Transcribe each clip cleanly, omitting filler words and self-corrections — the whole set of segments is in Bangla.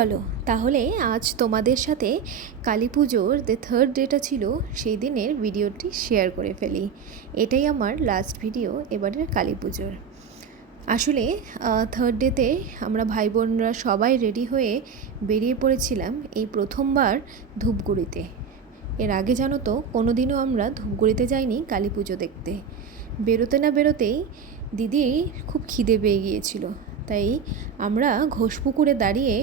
চলো তাহলে আজ তোমাদের সাথে কালী পুজোর যে থার্ড ডেটা ছিল সেই দিনের ভিডিওটি শেয়ার করে ফেলি। এটাই আমার লাস্ট ভিডিও এবারের কালী পুজোর। আসলে থার্ড ডেতে আমরা ভাই বোনরা সবাই রেডি হয়ে বেরিয়ে পড়েছিলাম এই প্রথমবার ধূপগুড়িতে। এর আগে জানো তো কোনো দিনও আমরা ধূপগুড়িতে যাইনি কালী পুজো দেখতে। বেরোতে না বেরোতেই দিদি খুব খিদে পেয়ে গিয়েছিল, তাই আমরা ঘোষপুকুরে দাঁড়িয়ে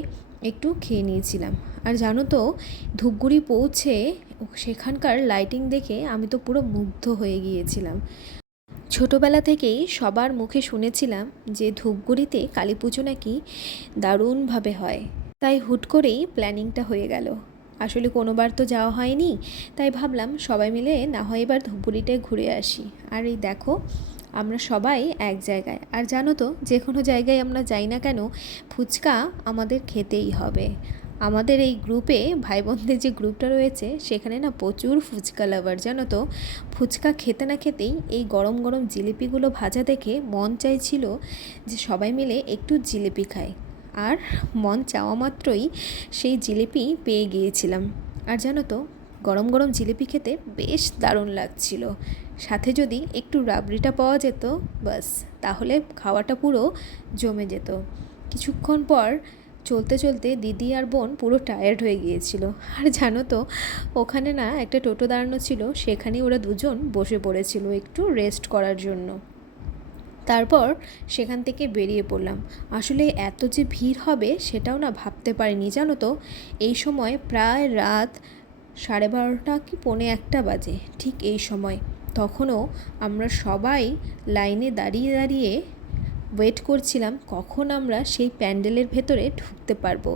একটু খেয়ে নিয়েছিলাম। আর জানো তো ধূপগুড়ি পৌঁছে সেখানকার লাইটিং দেখে আমি তো পুরো মুগ্ধ হয়ে গিয়েছিলাম। ছোটোবেলা থেকেই সবার মুখে শুনেছিলাম যে ধূপগুড়িতে কালী পুজো নাকি দারুণভাবে হয়, তাই হুট করেই প্ল্যানিংটা হয়ে গেল। আসলে কোনোবার তো যাওয়া হয়নি, তাই ভাবলাম সবাই মিলে না হয় এবার ধূপগুড়িটায় ঘুরে আসি। আর এই দেখো আমরা সবাই এক জায়গায়। আর জানো তো যে কোনো জায়গায় আমরা যাই না কেন ফুচকা আমাদের খেতেই হবে। আমাদের এই গ্রুপে ভাই বোনদের যে গ্রুপটা রয়েছে সেখানে না প্রচুর ফুচকা লাভার। জানো তো ফুচকা খেতে না খেতেই এই গরম গরম জিলিপিগুলো ভাজা দেখে মন চাইছিল যে সবাই মিলে একটু জিলিপি খাই। আর মন চাওয়া মাত্রই সেই জিলিপি পেয়ে গিয়েছিলাম। আর জানো তো গরম গরম জিলিপি খেতে বেশ দারুণ লাগছিল। সাথে যদি একটু রাবড়িটা পাওয়া যেত বাস, তাহলে খাওয়াটা পুরো জমে যেত। কিছুক্ষণ পর চলতে চলতে দিদি আর বোন পুরো টায়ার্ড হয়ে গিয়েছিল। আর জানো তো ওখানে না একটা টোটো দাঁড়ানো ছিল, সেখানেই ওরা দুজন বসে পড়েছিল একটু রেস্ট করার জন্য। তারপর সেখান থেকে বেরিয়ে পড়লাম। আসলে এত যে ভিড় হবে সেটাও না ভাবতে পারিনি। জানো তো এই সময় প্রায় রাত 12:30 কি 1:45 বাজে, ঠিক এই সময়। তখনও আমরা সবাই লাইনে দাঁড়িয়ে দাঁড়িয়ে ওয়েট করছিলাম কখন আমরা সেই প্যান্ডেলের ভেতরে ঢুকতে পারবো,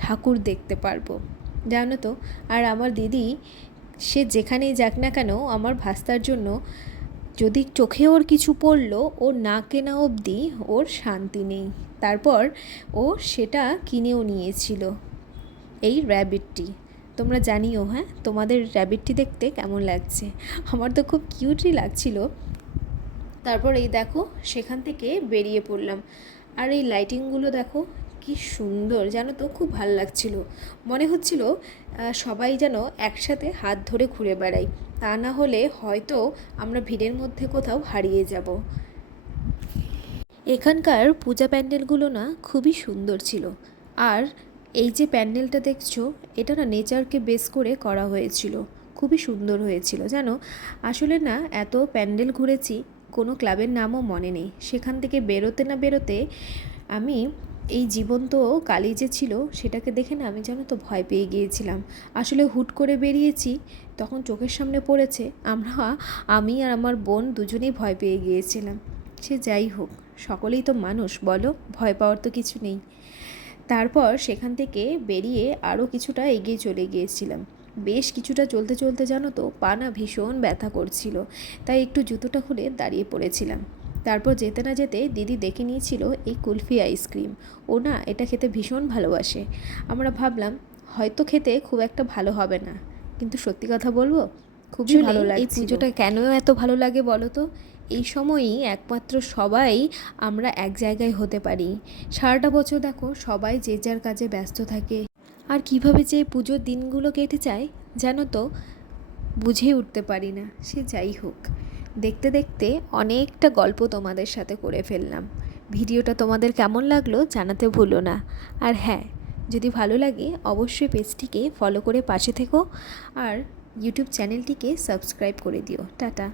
ঠাকুর দেখতে পারবো। জানো তো আর আমার দিদি সে যেখানেই যাক না কেন আমার ভাস্তার জন্য যদি চোখে ওর কিছু পড়লো ও না কেনা অবধি ওর শান্তি নেই। তারপর ও সেটা কিনেও নিয়েছিল, এই র্যাবিটটি। তোমরা জানিও হ্যাঁ তোমাদের র্যাবিটটি দেখতে কেমন লাগছে। আমার তো খুব কিউটই লাগছিল। তারপর এই দেখো সেখান থেকে বেরিয়ে পড়লাম। আর এই লাইটিংগুলো দেখো কি সুন্দর, জানো তো খুব ভালো লাগছিল। মনে হচ্ছিল সবাই যেন একসাথে হাত ধরে ঘুরে বেড়াই, তা না হলে হয়তো আমরা ভিড়ের মধ্যে কোথাও হারিয়ে যাব। এখানকার পূজা প্যান্ডেলগুলো না খুবই সুন্দর ছিল। আর এই যে প্যান্ডেলটা দেখছো এটা না নেচারকে বেস করে করা হয়েছিল, খুবই সুন্দর হয়েছিল। জানো আসলে না এত প্যান্ডেল ঘুরেছি কোনো ক্লাবের নামও মনে নেই। সেখান থেকে বেরোতে না বেরোতে আমি এই জীবন্ত কালী যে ছিল সেটাকে দেখে না আমি জানো তো ভয় পেয়ে গিয়েছিলাম। আসলে হুট করে বেরিয়েছি, তখন চোখের সামনে পড়েছে, আমি আর আমার বোন দুজনেই ভয় পেয়ে গিয়েছিলাম। সে যাই হোক সকলেই তো মানুষ বলো, ভয় পাওয়ার তো কিছু নেই। তারপর সেখান থেকে বেরিয়ে আরও কিছুটা এগিয়ে চলে গিয়েছিলাম। বেশ কিছুটা চলতে চলতে জানো তো পা না ভীষণ ব্যথা করছিল, তাই একটু জুতোটা খুলে দাঁড়িয়ে পড়েছিলাম। তারপর যেতে না যেতে দিদি দেখে নিয়েছিল এই কুলফি আইসক্রিম। ও না এটা খেতে ভীষণ ভালোবাসে। আমরা ভাবলাম হয়তো খেতে খুব একটা ভালো হবে না, কিন্তু সত্যি কথা বলবো খুবই ভালো লাগে। এই পুজোটা কেন এত ভালো লাগে বলো তো, এই সময়ই একমাত্র সবাই আমরা এক জায়গায় হতে পারি। সারাটা বছর দেখো সবাই যে যার কাজে ব্যস্ত থাকে, আর কিভাবে যে পুজোর দিনগুলো কেটে যায় জানো তো বুঝে উঠতে পারি না। সে যাই হোক দেখতে দেখতে অনেকটা গল্প তোমাদের সাথে করে ফেললাম। ভিডিওটা তোমাদের কেমন লাগলো জানাতে ভুলো না। আর হ্যাঁ যদি ভালো লাগে অবশ্যই পেজটিকে ফলো করে পাশে থেকো আর ইউটিউব চ্যানেলটিকে সাবস্ক্রাইব করে দিও। টাটা।